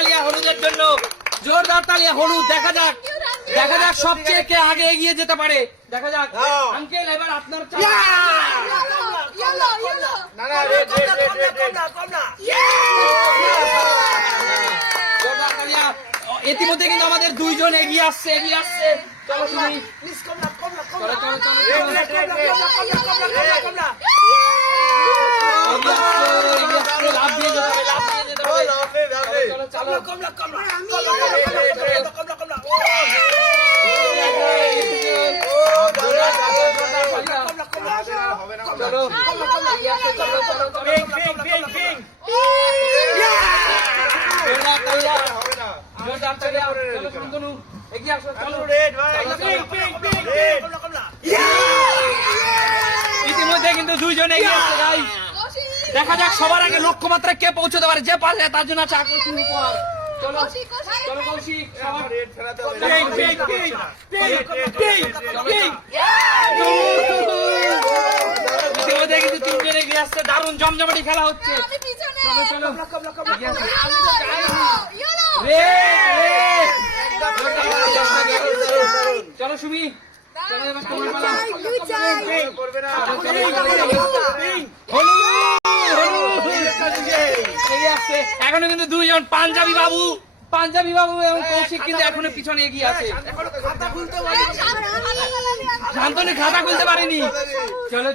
তালিয়া হলুদের জন্য, জোরদার তালিয়া হলুদ। দেখা যাক সবচেয়ে কে আগে এগিয়ে যেতে পারে। দেখা যাক আঙ্কেল, এবার আপনার ইতিমধ্যে কিন্তু আমাদের দুইজন এগিয়ে আসছে। চলো শুনি, লাভ দিয়ে যেতে হবে। ইতিমধ্যে কিন্তু দুইজন এগিয়ে আসছে গাইস। দেখা যাক সবার আগে লক্ষ্যমাত্রা কে পৌঁছতে পারে। যে পারে তার জন্য আছে আকর্ষণীয় উপহার। চলো কৌশিক, ইতিমধ্যে কিন্তু তিনজন এগিয়ে আসছে। দারুণ জমজমাটি খেলা হচ্ছে। চলো সুমি, এখনো কিন্তু দুইজন পাঞ্জাবি বাবু এবং কৌশিক কিন্তু এখনো পিছনে এগিয়ে আছে। শান্তনু খাতা খুলতে পারেনি। চলো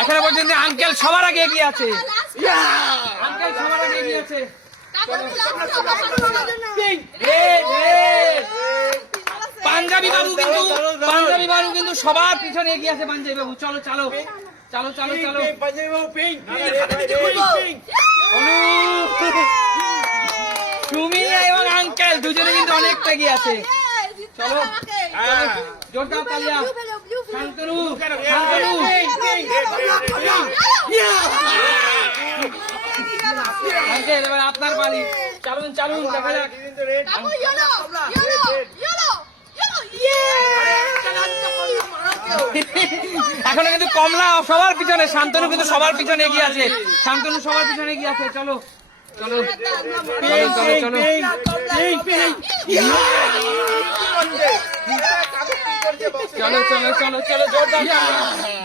এখনো পর্যন্ত আঙ্কেল সবার আগে এগিয়ে আছে। পাঞ্জাবি বাবু কিন্তু সবার পিছনে এগিয়ে আছে। পাঞ্জাবি বাবু চলো সুমি এবং আঙ্কেল দুজনে কিন্তু অনেকটা এগিয়ে আছে। চলো জোরদার তালিয়া। শান্তনু আঙ্কেল, এবার আপনার পালি। চালুন দেখা যাক। এখনো কিন্তু কমলা সবার পিছনে, শান্তনু কিন্তু সবার পিছনে এগিয়ে আছে। চলো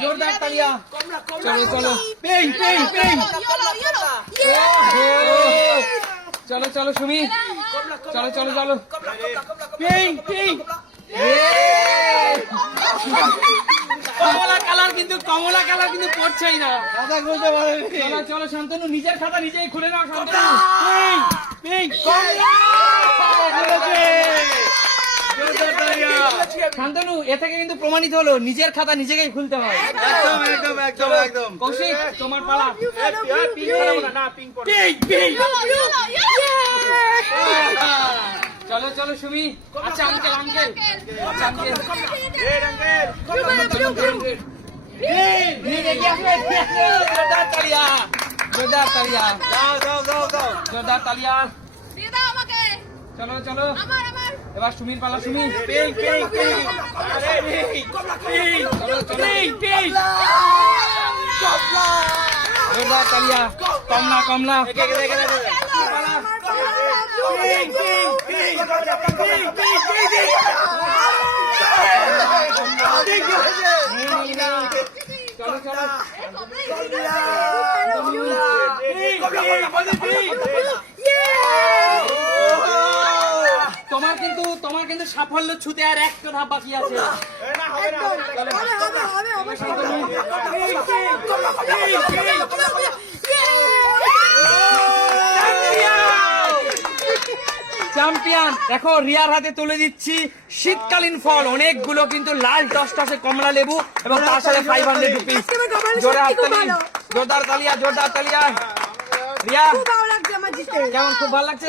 জোরদার তালিয়া। চলো সুমি, চলো কমলা কালার কিন্তু পড়ছেই না। চলো শান্তনু, নিজের খাতা নিজেই খুলে নাও। শান্তনু, এ থেকে কিন্তু প্রমাণিত হলো নিজের খাতা নিজেকেই খুলতে হয়। একদম। কৌশিক, তোমার পালা। চলো সুমি। আচ্ছা আঙ্কেল জোরদার তালিয়া। চলো এবার সুমির পালা। সুমি জোরদার তালিয়া। কমলা তোমার কিন্তু সাফল্য ছুতে আর একটা ধাপ বাকি আছে। চ্যাম্পিয়ন দেখো, রিয়ার হাতে তুলে দিচ্ছি শীতকালীন ফল অনেকগুলো, কিন্তু লাল টসটা আছে কমলা লেবু এবং তার সাথে 500 রুপিস। জোরদার তালিয়া। রিয়া কেমন? খুব ভালো লাগছে।